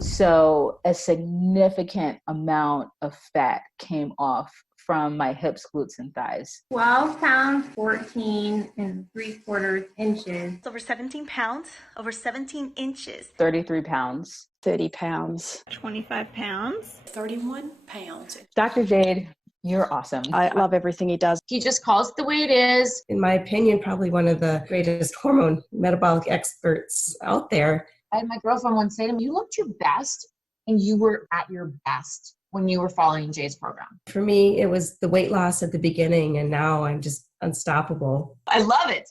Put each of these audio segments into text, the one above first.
So a significant amount of fat came off from my hips, glutes, and thighs. 12 pounds, 14 and 3/4 inches. Over 17 pounds, over 17 inches. 33 pounds. 30 pounds. 25 pounds. 31 pounds. Dr. Jade, you're awesome. I love everything he does. He just calls it the way it is. In my opinion, probably one of the greatest hormone metabolic experts out there. I had my girlfriend once say to me, you looked your best and you were at your best when you were following Jay's program. For me, it was the weight loss at the beginning, and now I'm just unstoppable. I love it.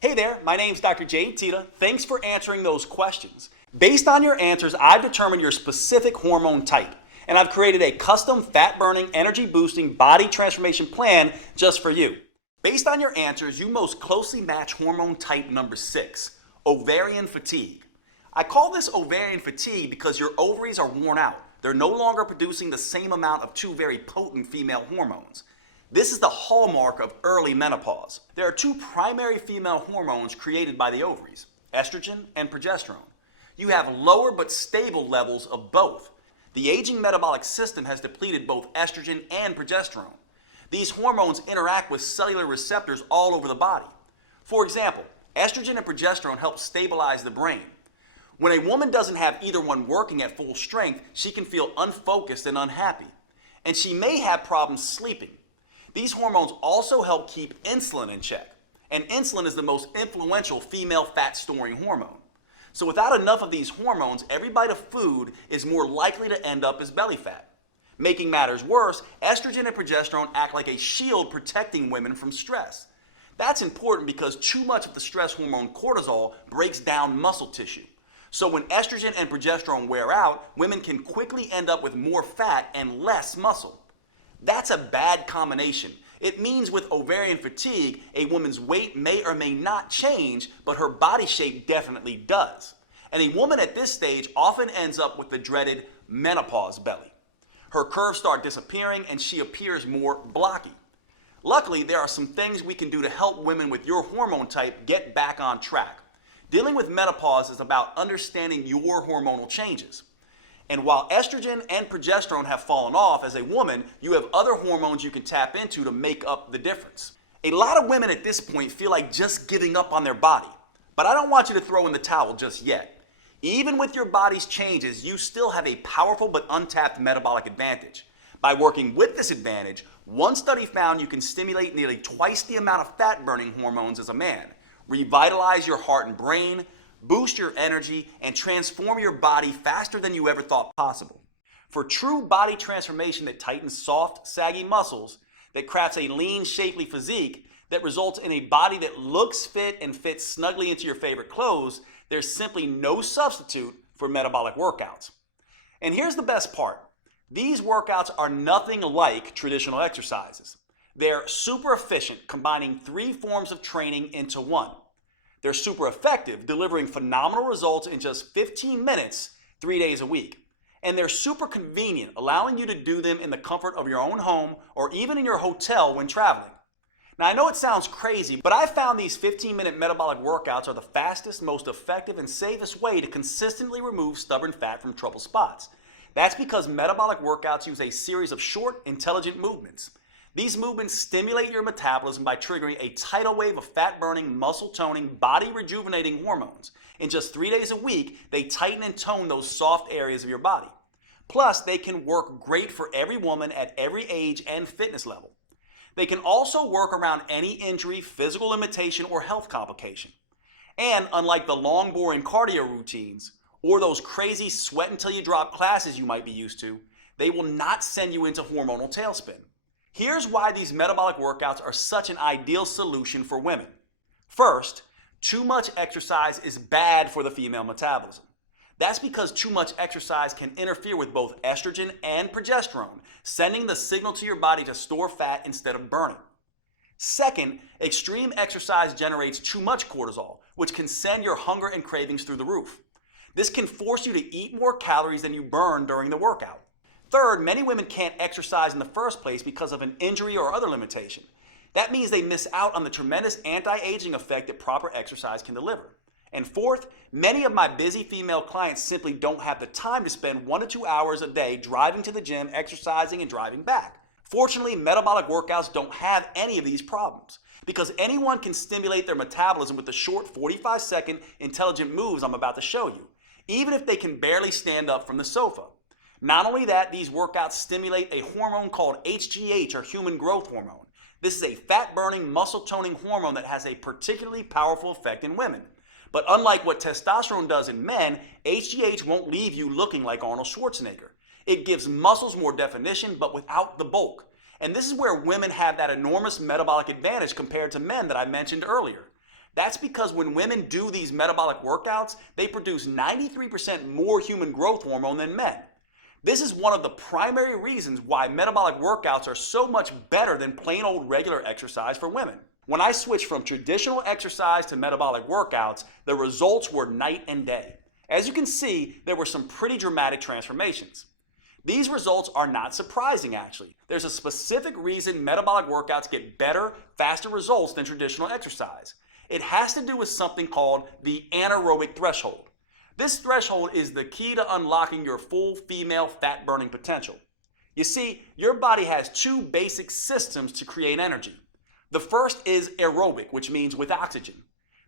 Hey there, my name's Dr. Jade Tita. Thanks for answering those questions. Based on your answers, I've determined your specific hormone type, and I've created a custom fat-burning, energy-boosting body transformation plan just for you. Based on your answers, you most closely match hormone type number 6, ovarian fatigue. I call this ovarian fatigue because your ovaries are worn out. They're no longer producing the same amount of two very potent female hormones. This is the hallmark of early menopause. There are two primary female hormones created by the ovaries, estrogen and progesterone. You have lower but stable levels of both. The aging metabolic system has depleted both estrogen and progesterone. These hormones interact with cellular receptors all over the body. For example, estrogen and progesterone help stabilize the brain. When a woman doesn't have either one working at full strength, she can feel unfocused and unhappy. And she may have problems sleeping. These hormones also help keep insulin in check. And insulin is the most influential female fat-storing hormone. So without enough of these hormones, every bite of food is more likely to end up as belly fat. Making matters worse, estrogen and progesterone act like a shield protecting women from stress. That's important because too much of the stress hormone cortisol breaks down muscle tissue. So when estrogen and progesterone wear out, women can quickly end up with more fat and less muscle. That's a bad combination. It means with ovarian fatigue, a woman's weight may or may not change, but her body shape definitely does. And a woman at this stage often ends up with the dreaded menopause belly. Her curves start disappearing and she appears more blocky. Luckily, there are some things we can do to help women with your hormone type get back on track. Dealing with menopause is about understanding your hormonal changes. And while estrogen and progesterone have fallen off, as a woman, you have other hormones you can tap into to make up the difference. A lot of women at this point feel like just giving up on their body. But I don't want you to throw in the towel just yet. Even with your body's changes, you still have a powerful but untapped metabolic advantage. By working with this advantage, one study found you can stimulate nearly twice the amount of fat-burning hormones as a man, revitalize your heart and brain, boost your energy, and transform your body faster than you ever thought possible. For true body transformation that tightens soft, saggy muscles, that crafts a lean, shapely physique, that results in a body that looks fit and fits snugly into your favorite clothes, there's simply no substitute for metabolic workouts. And here's the best part. These workouts are nothing like traditional exercises. They're super efficient, combining 3 forms of training into one. They're super effective, delivering phenomenal results in just 15 minutes, 3 days a week. And they're super convenient, allowing you to do them in the comfort of your own home or even in your hotel when traveling. Now, I know it sounds crazy, but I found these 15-minute metabolic workouts are the fastest, most effective, and safest way to consistently remove stubborn fat from trouble spots. That's because metabolic workouts use a series of short, intelligent movements. These movements stimulate your metabolism by triggering a tidal wave of fat-burning, muscle-toning, body-rejuvenating hormones. In just 3 days a week, they tighten and tone those soft areas of your body. Plus, they can work great for every woman at every age and fitness level. They can also work around any injury, physical limitation, or health complication. And unlike the long, boring cardio routines, or those crazy sweat until you drop classes you might be used to, they will not send you into hormonal tailspin. Here's why these metabolic workouts are such an ideal solution for women. First, too much exercise is bad for the female metabolism. That's because too much exercise can interfere with both estrogen and progesterone, sending the signal to your body to store fat instead of burning. Second, extreme exercise generates too much cortisol, which can send your hunger and cravings through the roof. This can force you to eat more calories than you burn during the workout. Third, many women can't exercise in the first place because of an injury or other limitation. That means they miss out on the tremendous anti-aging effect that proper exercise can deliver. And fourth, many of my busy female clients simply don't have the time to spend 1 to 2 hours a day driving to the gym, exercising, and driving back. Fortunately, metabolic workouts don't have any of these problems because anyone can stimulate their metabolism with the short 45-second intelligent moves I'm about to show you, even if they can barely stand up from the sofa. Not only that, these workouts stimulate a hormone called HGH, or human growth hormone. This is a fat-burning, muscle-toning hormone that has a particularly powerful effect in women. But unlike what testosterone does in men, HGH won't leave you looking like Arnold Schwarzenegger. It gives muscles more definition, but without the bulk. And this is where women have that enormous metabolic advantage compared to men that I mentioned earlier. That's because when women do these metabolic workouts, they produce 93% more human growth hormone than men. This is one of the primary reasons why metabolic workouts are so much better than plain old regular exercise for women. When I switched from traditional exercise to metabolic workouts, the results were night and day. As you can see, there were some pretty dramatic transformations. These results are not surprising, actually. There's a specific reason metabolic workouts get better, faster results than traditional exercise. It has to do with something called the anaerobic threshold. This threshold is the key to unlocking your full female fat-burning potential. You see, your body has two basic systems to create energy. The first is aerobic, which means with oxygen.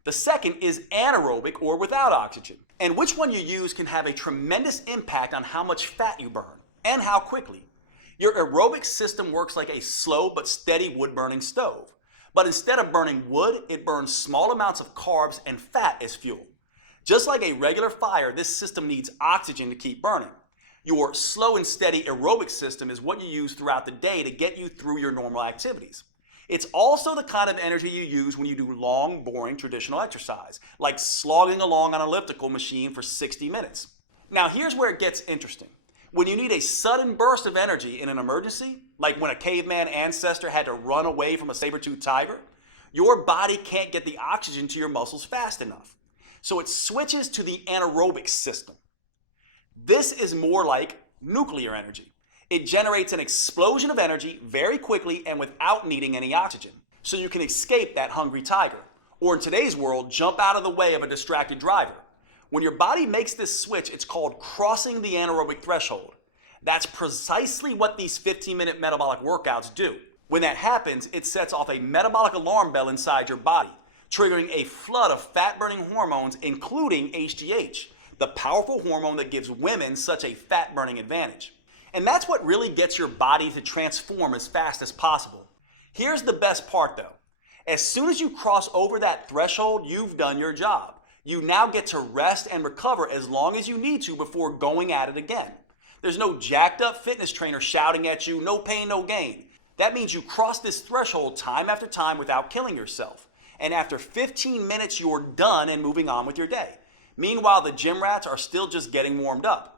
The second is anaerobic, or without oxygen. And which one you use can have a tremendous impact on how much fat you burn, and how quickly. Your aerobic system works like a slow but steady wood-burning stove. But instead of burning wood, it burns small amounts of carbs and fat as fuel. Just like a regular fire, this system needs oxygen to keep burning. Your slow and steady aerobic system is what you use throughout the day to get you through your normal activities. It's also the kind of energy you use when you do long, boring traditional exercise, like slogging along on an elliptical machine for 60 minutes. Now here's where it gets interesting. When you need a sudden burst of energy in an emergency, like when a caveman ancestor had to run away from a saber-toothed tiger, your body can't get the oxygen to your muscles fast enough. So it switches to the anaerobic system. This is more like nuclear energy. It generates an explosion of energy very quickly and without needing any oxygen. So you can escape that hungry tiger, or in today's world, jump out of the way of a distracted driver. When your body makes this switch, it's called crossing the anaerobic threshold. That's precisely what these 15-minute metabolic workouts do. When that happens, it sets off a metabolic alarm bell inside your body, triggering a flood of fat-burning hormones, including HGH, the powerful hormone that gives women such a fat-burning advantage. And that's what really gets your body to transform as fast as possible. Here's the best part though. As soon as you cross over that threshold, you've done your job. You now get to rest and recover as long as you need to before going at it again. There's no jacked up fitness trainer shouting at you, no pain, no gain. That means you cross this threshold time after time without killing yourself. And after 15 minutes, you're done and moving on with your day. Meanwhile, the gym rats are still just getting warmed up.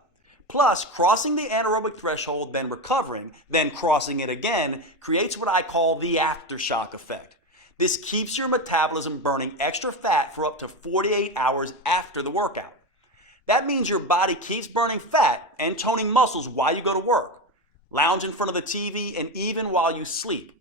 Plus, crossing the anaerobic threshold, then recovering, then crossing it again, creates what I call the aftershock effect. This keeps your metabolism burning extra fat for up to 48 hours after the workout. That means your body keeps burning fat and toning muscles while you go to work, lounge in front of the TV, and even while you sleep.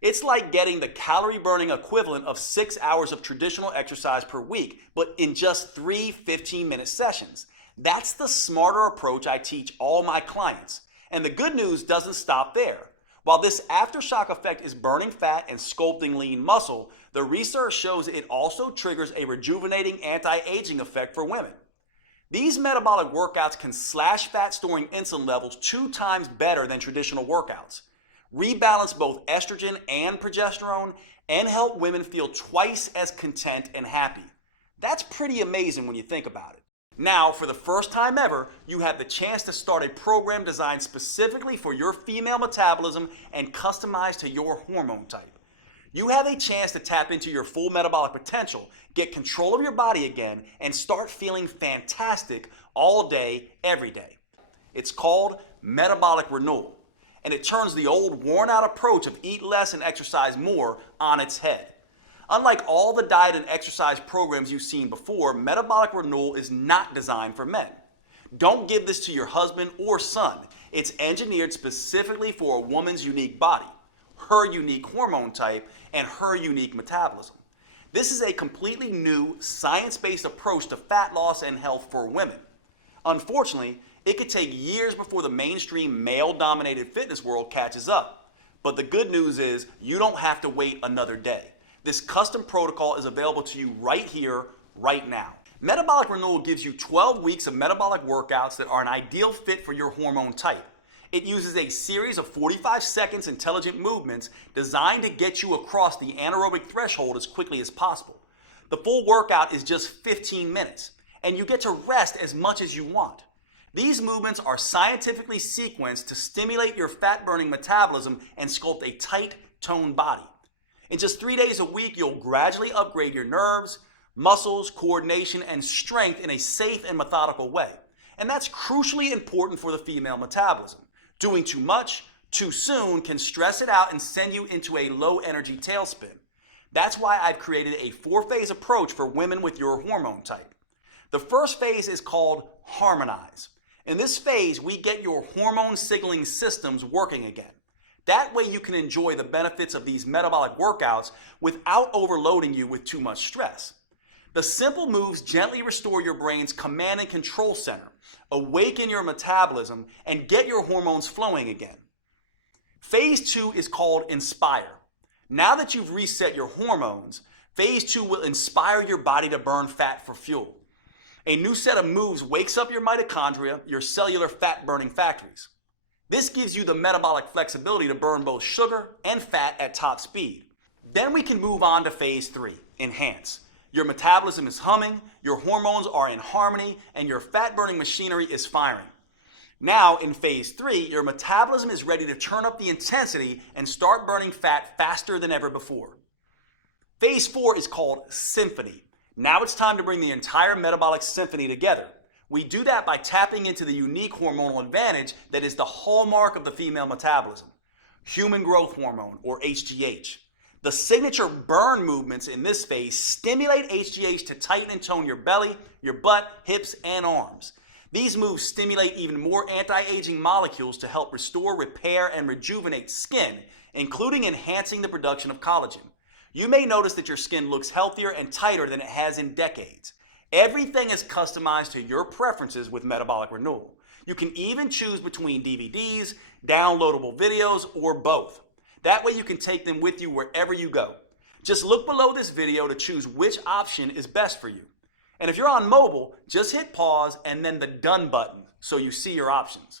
It's like getting the calorie burning equivalent of 6 hours of traditional exercise per week, but in just 3 15-minute sessions. That's the smarter approach I teach all my clients. And the good news doesn't stop there. While this aftershock effect is burning fat and sculpting lean muscle, the research shows it also triggers a rejuvenating anti-aging effect for women. These metabolic workouts can slash fat storing insulin levels 2 times better than traditional workouts, rebalance both estrogen and progesterone, and help women feel twice as content and happy. That's pretty amazing when you think about it. Now, for the first time ever, you have the chance to start a program designed specifically for your female metabolism and customized to your hormone type. You have a chance to tap into your full metabolic potential, get control of your body again, and start feeling fantastic all day, every day. It's called metabolic renewal, and it turns the old worn-out approach of eat less and exercise more on its head. Unlike all the diet and exercise programs you've seen before, metabolic renewal is not designed for men. Don't give this to your husband or son. It's engineered specifically for a woman's unique body, her unique hormone type, and her unique metabolism. This is a completely new, science-based approach to fat loss and health for women. Unfortunately, it could take years before the mainstream male-dominated fitness world catches up. But the good news is you don't have to wait another day. This custom protocol is available to you right here, right now. Metabolic Renewal gives you 12 weeks of metabolic workouts that are an ideal fit for your hormone type. It uses a series of 45 seconds intelligent movements designed to get you across the anaerobic threshold as quickly as possible. The full workout is just 15 minutes, and you get to rest as much as you want. These movements are scientifically sequenced to stimulate your fat-burning metabolism and sculpt a tight, toned body. In just 3 days a week, you'll gradually upgrade your nerves, muscles, coordination, and strength in a safe and methodical way. And that's crucially important for the female metabolism. Doing too much, too soon can stress it out and send you into a low-energy tailspin. That's why I've created a 4-phase approach for women with your hormone type. The first phase is called Harmonize. In this phase, we get your hormone signaling systems working again. That way you can enjoy the benefits of these metabolic workouts without overloading you with too much stress. The simple moves gently restore your brain's command and control center, awaken your metabolism, and get your hormones flowing again. Phase 2 is called Inspire. Now that you've reset your hormones, Phase 2 will inspire your body to burn fat for fuel. A new set of moves wakes up your mitochondria, your cellular fat-burning factories. This gives you the metabolic flexibility to burn both sugar and fat at top speed. Then we can move on to Phase 3, Enhance. Your metabolism is humming, your hormones are in harmony, and your fat-burning machinery is firing. Now, in Phase 3, your metabolism is ready to turn up the intensity and start burning fat faster than ever before. Phase 4 is called Symphony. Now it's time to bring the entire metabolic symphony together. We do that by tapping into the unique hormonal advantage that is the hallmark of the female metabolism, human growth hormone, or HGH. The signature burn movements in this phase stimulate HGH to tighten and tone your belly, your butt, hips, and arms. These moves stimulate even more anti-aging molecules to help restore, repair, and rejuvenate skin, including enhancing the production of collagen. You may notice that your skin looks healthier and tighter than it has in decades. Everything is customized to your preferences with Metabolic Renewal. You can even choose between DVDs, downloadable videos, or both. That way you can take them with you wherever you go. Just look below this video to choose which option is best for you. And if you're on mobile, just hit pause and then the done button so you see your options.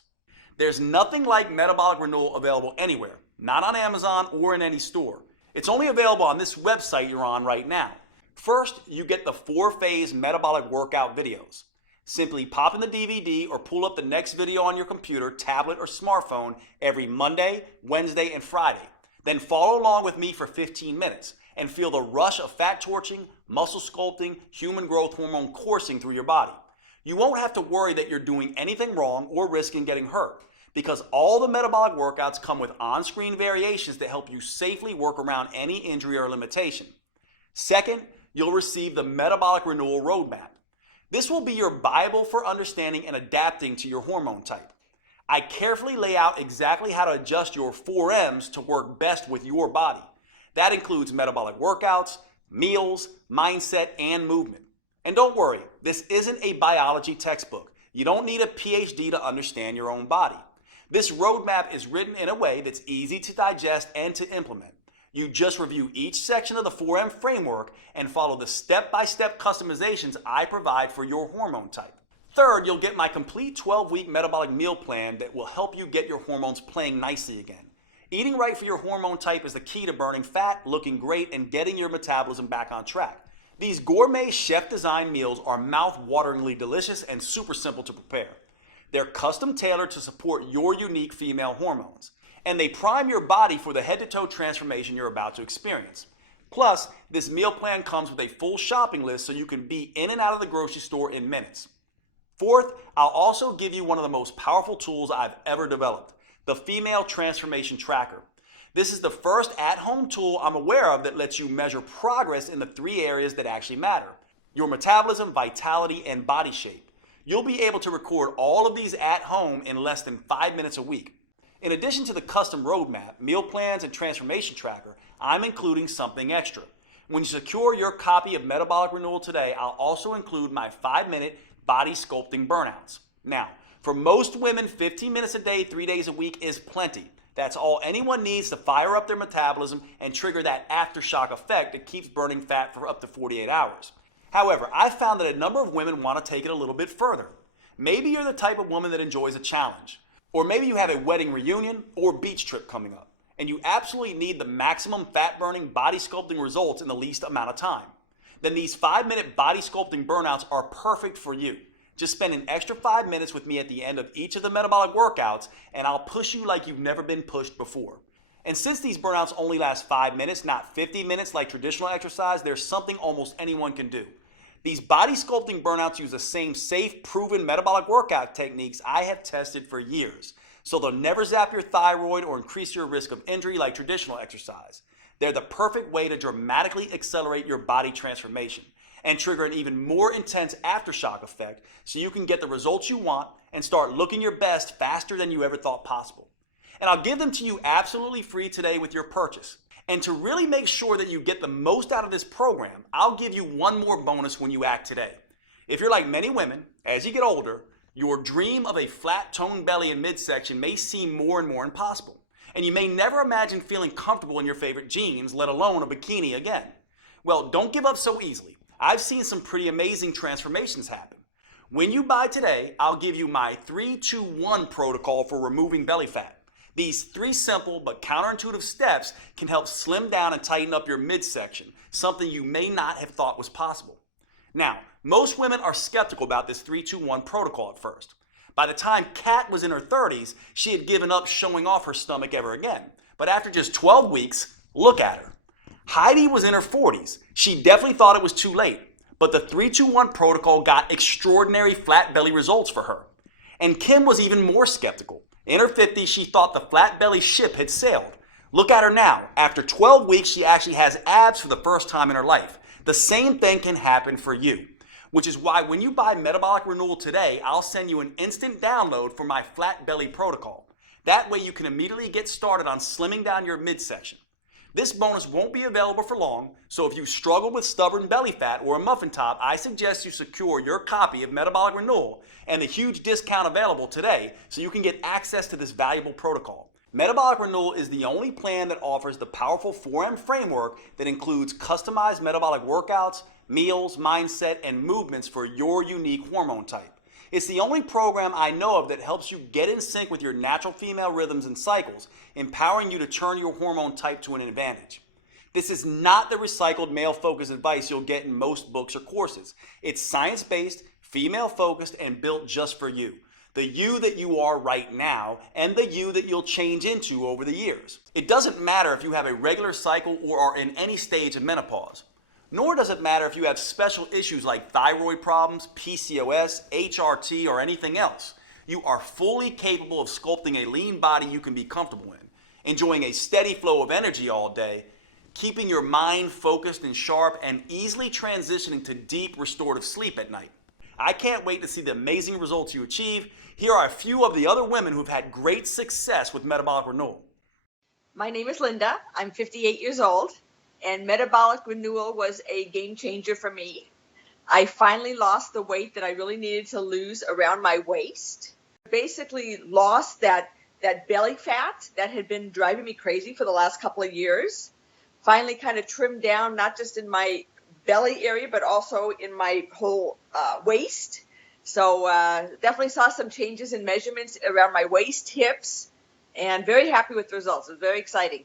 There's nothing like Metabolic Renewal available anywhere, not on Amazon or in any store. It's only available on this website you're on right now. First, you get the 4-phase metabolic workout videos. Simply pop in the DVD or pull up the next video on your computer, tablet, or smartphone every Monday, Wednesday, and Friday. Then follow along with me for 15 minutes and feel the rush of fat torching, muscle sculpting, human growth hormone coursing through your body. You won't have to worry that you're doing anything wrong or risking getting hurt, because all the metabolic workouts come with on-screen variations that help you safely work around any injury or limitation. Second, you'll receive the Metabolic Renewal Roadmap. This will be your Bible for understanding and adapting to your hormone type. I carefully lay out exactly how to adjust your 4 M's to work best with your body. That includes metabolic workouts, meals, mindset, and movement. And don't worry, this isn't a biology textbook. You don't need a PhD to understand your own body. This roadmap is written in a way that's easy to digest and to implement. You just review each section of the 4M framework and follow the step-by-step customizations I provide for your hormone type. Third, you'll get my complete 12-week metabolic meal plan that will help you get your hormones playing nicely again. Eating right for your hormone type is the key to burning fat, looking great, and getting your metabolism back on track. These gourmet chef-designed meals are mouth-wateringly delicious and super simple to prepare. They're custom tailored to support your unique female hormones, and they prime your body for the head-to-toe transformation you're about to experience. Plus, this meal plan comes with a full shopping list so you can be in and out of the grocery store in minutes. Fourth, I'll also give you one of the most powerful tools I've ever developed, the Female Transformation Tracker. This is the first at-home tool I'm aware of that lets you measure progress in the 3 areas that actually matter: your metabolism, vitality, and body shape. You'll be able to record all of these at home in less than 5 minutes a week. In addition to the custom roadmap, meal plans, and transformation tracker, I'm including something extra. When you secure your copy of Metabolic Renewal today, I'll also include my 5-minute body sculpting burnouts. Now, for most women, 15 minutes a day, 3 days a week is plenty. That's all anyone needs to fire up their metabolism and trigger that aftershock effect that keeps burning fat for up to 48 hours. However, I've found that a number of women want to take it a little bit further. Maybe you're the type of woman that enjoys a challenge. Or maybe you have a wedding reunion or beach trip coming up, and you absolutely need the maximum fat-burning body sculpting results in the least amount of time. Then these 5-minute body sculpting burnouts are perfect for you. Just spend an extra 5 minutes with me at the end of each of the metabolic workouts, and I'll push you like you've never been pushed before. And since these burnouts only last 5 minutes, not 50 minutes like traditional exercise, there's something almost anyone can do. These body sculpting burnouts use the same safe, proven metabolic workout techniques I have tested for years. So they'll never zap your thyroid or increase your risk of injury like traditional exercise. They're the perfect way to dramatically accelerate your body transformation and trigger an even more intense aftershock effect so you can get the results you want and start looking your best faster than you ever thought possible. And I'll give them to you absolutely free today with your purchase. And to really make sure that you get the most out of this program, I'll give you one more bonus when you act today. If you're like many women, as you get older, your dream of a flat toned belly and midsection may seem more and more impossible. And you may never imagine feeling comfortable in your favorite jeans, let alone a bikini again. Well, don't give up so easily. I've seen some pretty amazing transformations happen. When you buy today, I'll give you my 3-2-1 protocol for removing belly fat. These 3 simple but counterintuitive steps can help slim down and tighten up your midsection, something you may not have thought was possible. Now, most women are skeptical about this 3-2-1 protocol at first. By the time Kat was in her 30s, she had given up showing off her stomach ever again. But after just 12 weeks, look at her. Heidi was in her 40s. She definitely thought it was too late, but the 3-2-1 protocol got extraordinary flat belly results for her. And Kim was even more skeptical. In her 50s, she thought the flat belly ship had sailed. Look at her now. After 12 weeks, she actually has abs for the first time in her life. The same thing can happen for you, which is why when you buy Metabolic Renewal today, I'll send you an instant download for my flat belly protocol. That way you can immediately get started on slimming down your midsection. This bonus won't be available for long, so if you struggle with stubborn belly fat or a muffin top, I suggest you secure your copy of Metabolic Renewal and the huge discount available today so you can get access to this valuable protocol. Metabolic Renewal is the only plan that offers the powerful 4M framework that includes customized metabolic workouts, meals, mindset, and movements for your unique hormone type. It's the only program I know of that helps you get in sync with your natural female rhythms and cycles, empowering you to turn your hormone type to an advantage. This is not the recycled male-focused advice you'll get in most books or courses. It's science-based, female-focused, and built just for you. The you that you are right now, and the you that you'll change into over the years. It doesn't matter if you have a regular cycle or are in any stage of menopause. Nor does it matter if you have special issues like thyroid problems, PCOS, HRT, or anything else. You are fully capable of sculpting a lean body you can be comfortable in, enjoying a steady flow of energy all day, keeping your mind focused and sharp, and easily transitioning to deep restorative sleep at night. I can't wait to see the amazing results you achieve. Here are a few of the other women who've had great success with Metabolic Renewal. My name is Linda. I'm 58 years old, and Metabolic Renewal was a game changer for me. I finally lost the weight that I really needed to lose around my waist. Basically lost that belly fat that had been driving me crazy for the last couple of years. Finally kind of trimmed down, not just in my belly area, but also in my whole waist. So definitely saw some changes in measurements around my waist, hips, and very happy with the results. It was very exciting.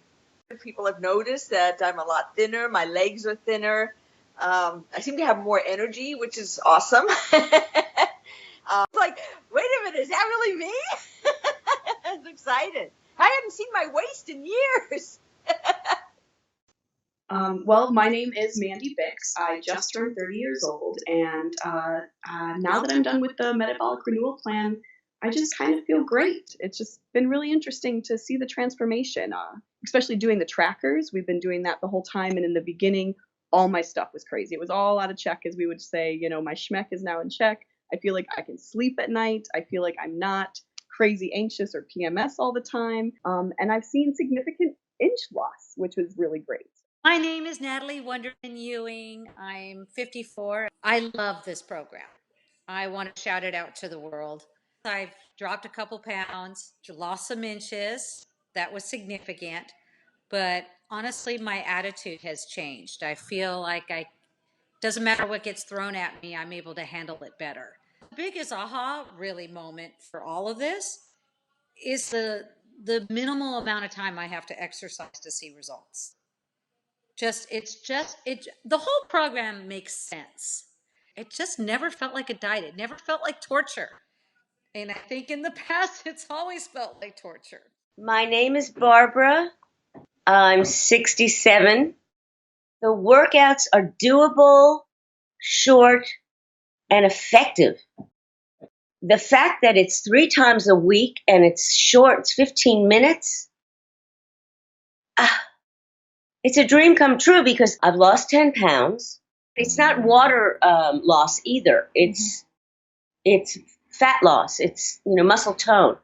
People have noticed that I'm a lot thinner. My legs are thinner. I seem to have more energy, which is awesome. Like, wait a minute, is that really me? I was excited. I hadn't seen my waist in years. Well, my name is Mandy Bix. I just turned 30 years old, and now that I'm done with the Metabolic Renewal plan, I just kind of feel great. It's just been really interesting to see the transformation, especially doing the trackers. We've been doing that the whole time, and in the beginning, all my stuff was crazy. It was all out of check, as we would say. You know, my schmeck is now in check. I feel like I can sleep at night. I feel like I'm not crazy anxious or PMS all the time, and I've seen significant inch loss, which was really great. My name is Natalie Wonderman Ewing. I'm 54. I love this program. I want to shout it out to the world. I've dropped a couple pounds, lost some inches. That was significant. But honestly, my attitude has changed. I feel like doesn't matter what gets thrown at me, I'm able to handle it better. The biggest aha really moment for all of this is the minimal amount of time I have to exercise to see results. The whole program makes sense. It just never felt like a diet. It never felt like torture. And I think in the past, it's always felt like torture. My name is Barbara. I'm 67. The workouts are doable, short, and effective. The fact that it's 3 times a week and it's short, it's 15 minutes, it's a dream come true because I've lost 10 pounds. It's not water loss either. It's fat loss. It's, muscle tone.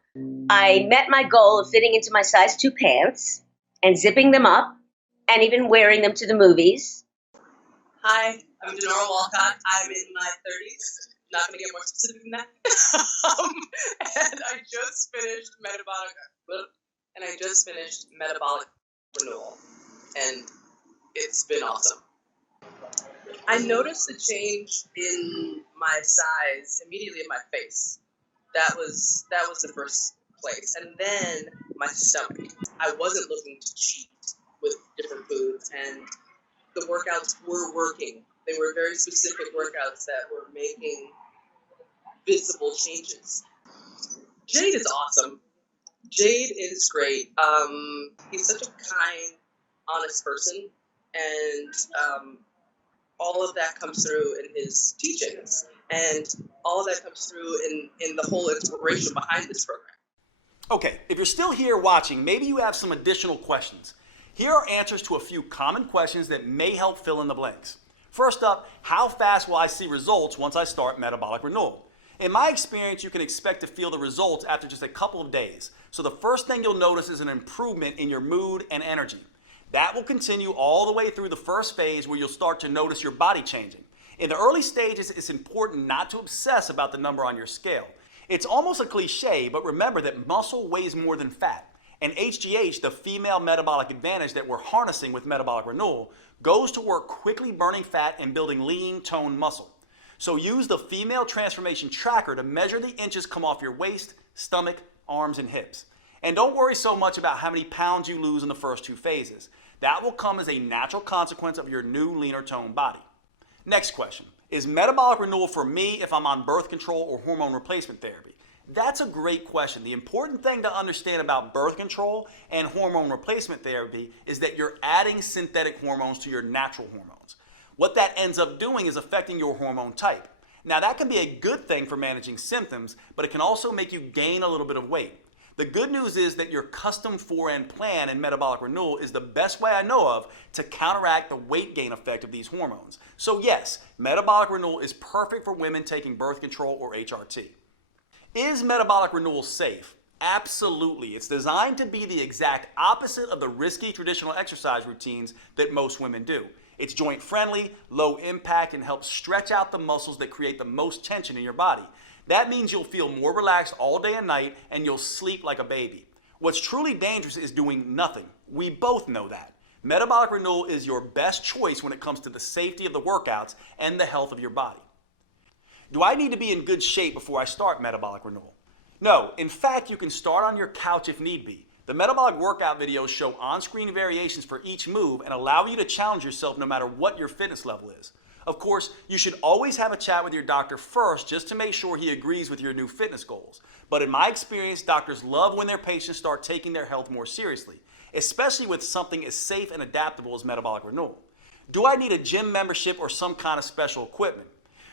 I met my goal of fitting into my size 2 pants and zipping them up and even wearing them to the movies. Hi, I'm Denora Walcott. I'm in my 30s. Not going to get more specific than that. And I just finished metabolic renewal, and it's been awesome. I noticed the change in my size immediately in my face. That was the first place, and then my stomach. I wasn't looking to cheat with different foods, and the workouts were working. They were very specific workouts that were making visible changes. Jade is awesome. Jade is great. He's such a kind, honest person, and all of that comes through in his teachings, and all of that comes through in the whole inspiration behind this program. Okay, if you're still here watching, maybe you have some additional questions. Here are answers to a few common questions that may help fill in the blanks. First up, how fast will I see results once I start metabolic renewal? In my experience, you can expect to feel the results after just a couple of days. So the first thing you'll notice is an improvement in your mood and energy. That will continue all the way through the first phase where you'll start to notice your body changing. In the early stages, it's important not to obsess about the number on your scale. It's almost a cliche, but remember that muscle weighs more than fat. And HGH, the female metabolic advantage that we're harnessing with metabolic renewal, goes to work quickly burning fat and building lean, toned muscle. So use the female transformation tracker to measure the inches come off your waist, stomach, arms, and hips. And don't worry so much about how many pounds you lose in the first 2 phases. That will come as a natural consequence of your new, leaner toned body. Next question. Is metabolic renewal for me if I'm on birth control or hormone replacement therapy? That's a great question. The important thing to understand about birth control and hormone replacement therapy is that you're adding synthetic hormones to your natural hormones. What that ends up doing is affecting your hormone type. Now that can be a good thing for managing symptoms, but it can also make you gain a little bit of weight. The good news is that your custom 4N plan in metabolic renewal is the best way I know of to counteract the weight gain effect of these hormones. So yes, metabolic renewal is perfect for women taking birth control or HRT. Is metabolic renewal safe? Absolutely. It's designed to be the exact opposite of the risky traditional exercise routines that most women do. It's joint friendly, low impact, and helps stretch out the muscles that create the most tension in your body. That means you'll feel more relaxed all day and night, and you'll sleep like a baby. What's truly dangerous is doing nothing. We both know that. Metabolic renewal is your best choice when it comes to the safety of the workouts and the health of your body. Do I need to be in good shape before I start metabolic renewal? No, in fact, you can start on your couch if need be. The metabolic workout videos show on-screen variations for each move and allow you to challenge yourself no matter what your fitness level is. Of course, you should always have a chat with your doctor first just to make sure he agrees with your new fitness goals. But in my experience, doctors love when their patients start taking their health more seriously, especially with something as safe and adaptable as metabolic renewal. Do I need a gym membership or some kind of special equipment?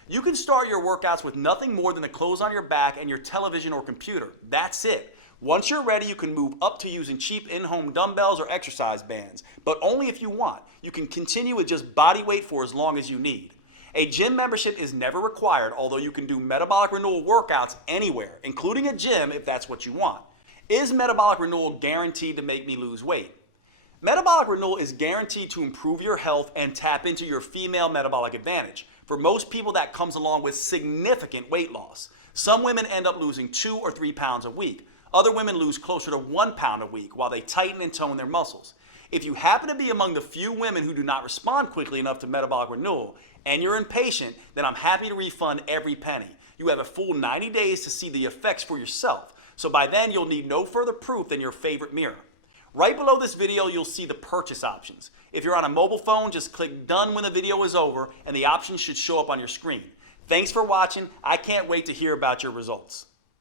You can start your workouts with nothing more than the clothes on your back and your television or computer. That's it. Once you're ready, you can move up to using cheap in-home dumbbells or exercise bands, but only if you want. You can continue with just body weight for as long as you need. A gym membership is never required, although you can do metabolic renewal workouts anywhere, including a gym if that's what you want. Is metabolic renewal guaranteed to make me lose weight? Metabolic renewal is guaranteed to improve your health and tap into your female metabolic advantage. For most people, that comes along with significant weight loss. Some women end up losing 2 or 3 pounds a week. Other women lose closer to 1 pound a week while they tighten and tone their muscles. If you happen to be among the few women who do not respond quickly enough to metabolic renewal and you're impatient, then I'm happy to refund every penny. You have a full 90 days to see the effects for yourself. So by then, you'll need no further proof than your favorite mirror. Right below this video, you'll see the purchase options. If you're on a mobile phone, just click done when the video is over and the options should show up on your screen. Thanks for watching. I can't wait to hear about your results.